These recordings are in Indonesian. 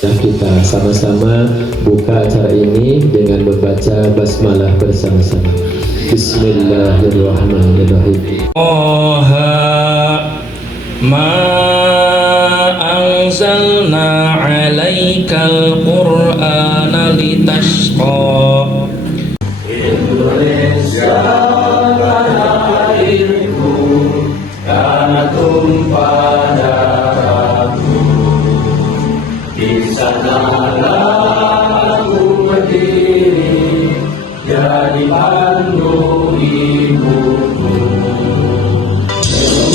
Kita sama-sama buka acara ini dengan membaca basmalah bersama-sama. Bismillahirrahmanirrahim. Ma anzalna 'alaikal Qur'ana litashqa. Indonesia tanah airku, karena tumpah darahku. Di sanalah aku berdiri, jadi pandu ibuku.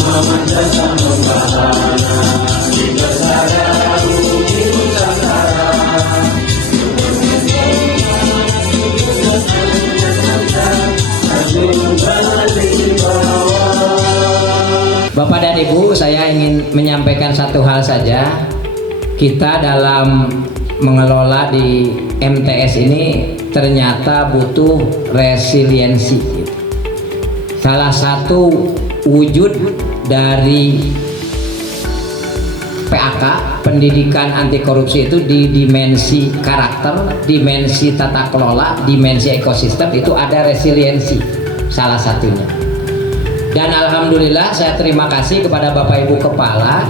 Rumah jasa membahana di besara bumi Nusantara. Bapak dan Ibu, saya ingin menyampaikan satu hal saja. Kita dalam mengelola di MTS ini ternyata butuh resiliensi. Salah satu wujud dari PAK, pendidikan anti korupsi, itu di dimensi karakter, dimensi tata kelola, dimensi ekosistem, itu ada resiliensi salah satunya. Dan alhamdulillah saya terima kasih kepada Bapak Ibu Kepala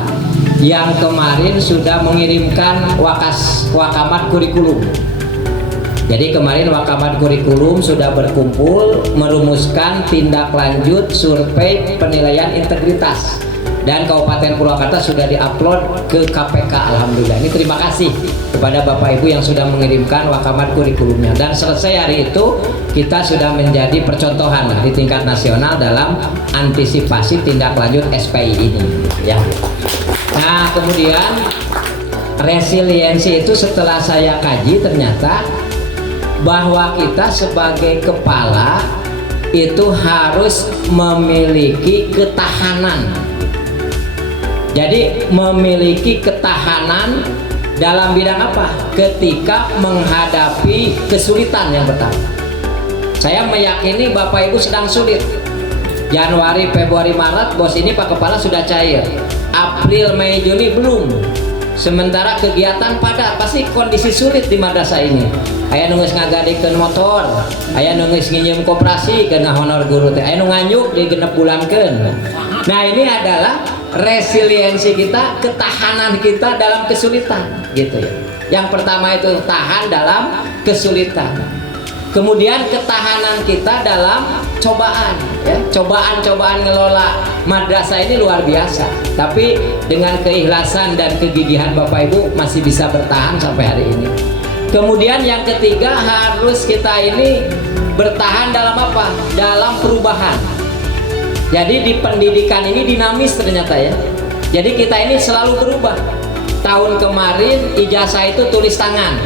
yang kemarin sudah mengirimkan wakamat kurikulum. Jadi kemarin wakamat kurikulum sudah berkumpul merumuskan tindak lanjut survei penilaian integritas, dan Kabupaten Purwakarta sudah diupload ke KPK. Alhamdulillah, ini terima kasih kepada Bapak Ibu yang sudah mengirimkan wakamat kurikulumnya, dan selesai hari itu kita sudah menjadi percontohan di tingkat nasional dalam antisipasi tindak lanjut SPI ini ya. Nah, kemudian resiliensi itu setelah saya kaji ternyata bahwa kita sebagai kepala itu harus memiliki ketahanan. Jadi memiliki ketahanan dalam bidang apa? Ketika menghadapi kesulitan yang pertama. Saya meyakini Bapak Ibu sedang sulit. Januari, Februari, Maret bos ini Pak Kepala sudah cair. April, Mei, Juni belum. Sementara kegiatan padat, pasti kondisi sulit di madrasah ini. Aya nunggu ngagadikeun motor, aya nunggu nginjem koperasi kena honor guru teh, aya nu nganyuk di genep bulankeun. Nah, ini adalah resiliensi kita, ketahanan kita dalam kesulitan gitu ya. Yang pertama itu tahan dalam kesulitan. Kemudian ketahanan kita dalam cobaan ya. Cobaan-cobaan ngelola madrasah ini luar biasa. Tapi dengan keikhlasan dan kegigihan Bapak Ibu masih bisa bertahan sampai hari ini. Kemudian yang ketiga, harus kita ini bertahan dalam apa? Dalam perubahan. Jadi di pendidikan ini dinamis ternyata ya. Jadi kita ini selalu berubah. Tahun kemarin ijazah itu tulis tangan.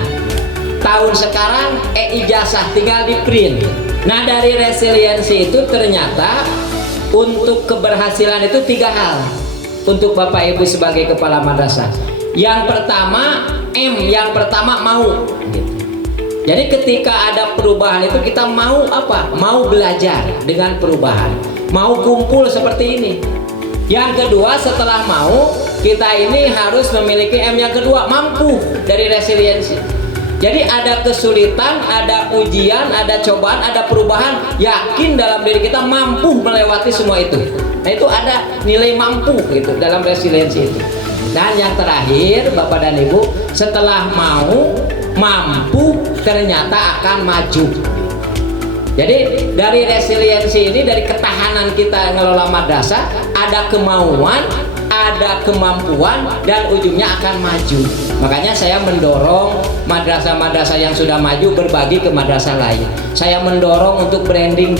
Tahun sekarang ijazah tinggal di print. Nah, dari resiliensi itu ternyata untuk keberhasilan itu 3 hal untuk Bapak Ibu sebagai kepala madrasah. Yang pertama yang pertama mau. Jadi ketika ada perubahan itu kita mau apa? Mau belajar dengan perubahan, mau kumpul seperti ini. Yang kedua, setelah mau, kita ini harus memiliki yang kedua, mampu dari resiliensi. Jadi ada kesulitan, ada ujian, ada cobaan, ada perubahan, yakin dalam diri kita mampu melewati semua itu. Nah, itu ada nilai mampu gitu dalam resiliensi itu. Dan yang terakhir Bapak dan Ibu, setelah mau, mampu, ternyata akan maju. Jadi dari resiliensi ini, dari ketahanan kita ngelola madrasah, ada kemauan, ada kemampuan, dan ujungnya akan maju. Makanya saya mendorong madrasah-madrasah yang sudah maju berbagi ke madrasah lain. Saya mendorong untuk branding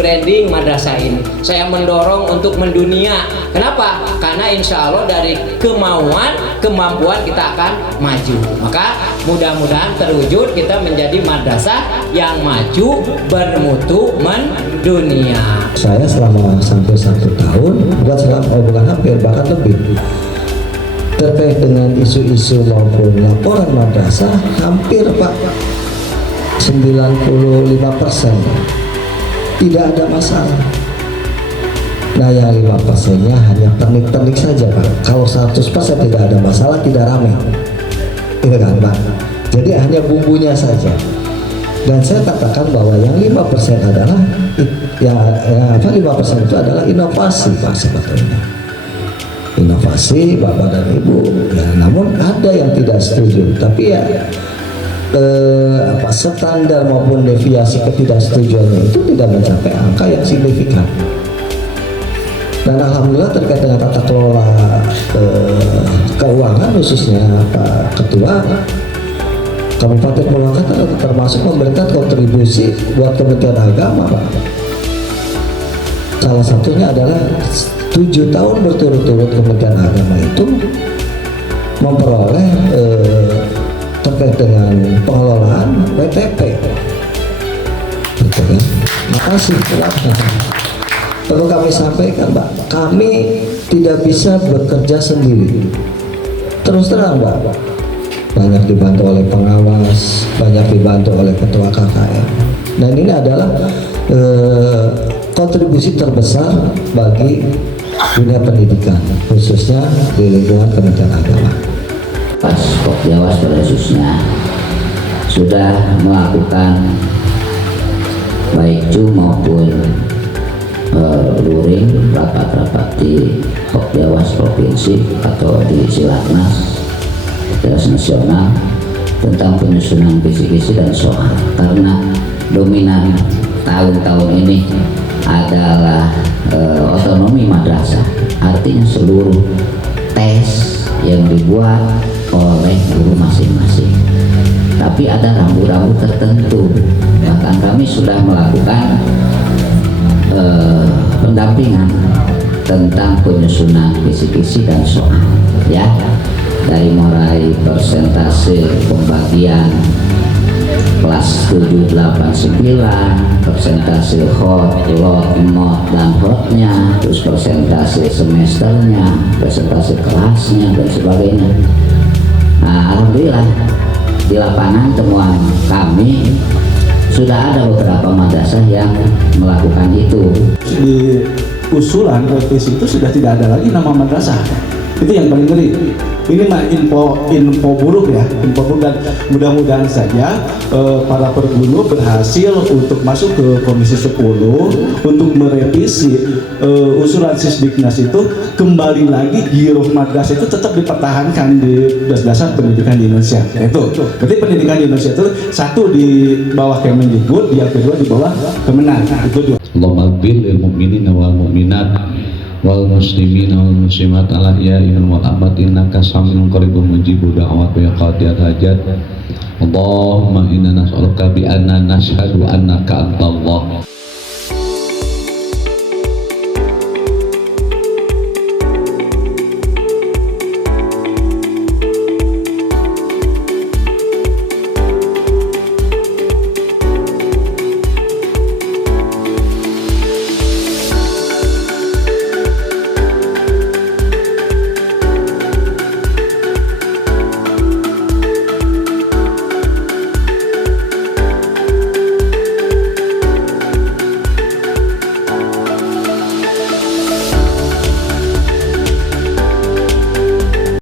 madrasah ini. Saya mendorong untuk mendunia. Kenapa? Karena insya Allah dari kemampuan kita akan maju. Maka mudah-mudahan terwujud kita menjadi madrasah yang maju, bermutu, mendunia. Saya selama sampai 1 tahun, bukan hampir, bahkan lebih, terkait dengan isu-isu maupun laporan madrasah, hampir Pak 95% tidak ada masalah. Nah, yang 5%-nya hanya pernik-pernik saja Pak. Kalau 100% tidak ada masalah, tidak ramai. Itu kan Pak. Jadi hanya bumbunya saja. Dan saya katakan bahwa yang 5% adalah ya 5% itu adalah inovasi Pak sebetulnya. Inovasi Bapak dan Ibu. Ya, namun ada yang tidak setuju, tapi ya standar maupun deviasi ketidaksetujuannya itu tidak mencapai angka yang signifikan. Dan alhamdulillah terkait dengan tata kelola keuangan khususnya Pak Ketua, Kabupaten Purwakarta termasuk memberikan kontribusi buat Kementerian Agama Pak. Salah satunya adalah 7 tahun berturut-turut Kementerian Agama itu memperoleh terkait dengan pengelolaan WTP. Gitu kan? Makasih Pak. Perlu kami sampaikan Pak, kami tidak bisa bekerja sendiri. Terus terang Pak, banyak dibantu oleh pengawas, banyak dibantu oleh ketua KKR. Dan ini adalah kontribusi terbesar bagi dunia pendidikan, khususnya di lingkungan Kementerian Agama. Pas Kopdewas pada khususnya sudah melakukan baik Zoom maupun luring rapat-rapat di Kopdewas provinsi atau di Silatnas nasional tentang penyusunan visi-visi dan soal, karena dominan tahun-tahun ini adalah otonomi madrasah, artinya seluruh tes yang dibuat oleh guru masing-masing, tapi ada rambu-rambu tertentu. Bahkan kami sudah melakukan pendampingan tentang penyusunan visi-visi dan soal, ya, dari mulai persentase pembagian kelas 7, 8, 9, persentase hot, lot, not, dan hotnya, terus persentase semesternya, persentase kelasnya, dan sebagainya. Nah, alhamdulillah di lapangan temuan kami sudah ada beberapa madrasah yang melakukan itu. Di usulan revisi itu sudah tidak ada lagi nama madrasah. Itu yang paling ngeri. Ini mah info buruk ya, info buruk, dan mudah-mudahan saja para perguru berhasil untuk masuk ke Komisi 10 untuk merevisi usulan Sisdiknas itu, kembali lagi giroh madrasah itu tetap dipertahankan di dasar pendidikan di Indonesia. Itu berarti pendidikan di Indonesia itu satu di bawah Kemendikbud, yang kedua di bawah Kemenak. Itu dua. Allahumma bil lil mu'minina wal mu'minat wal muslimina wal muslimat ala ya'in wal amat innaka sami'un qaribun mujibud da'wat wa qadiyat hajat. Allahumma inna nas'aluka bi anna nashhadu annaka antallah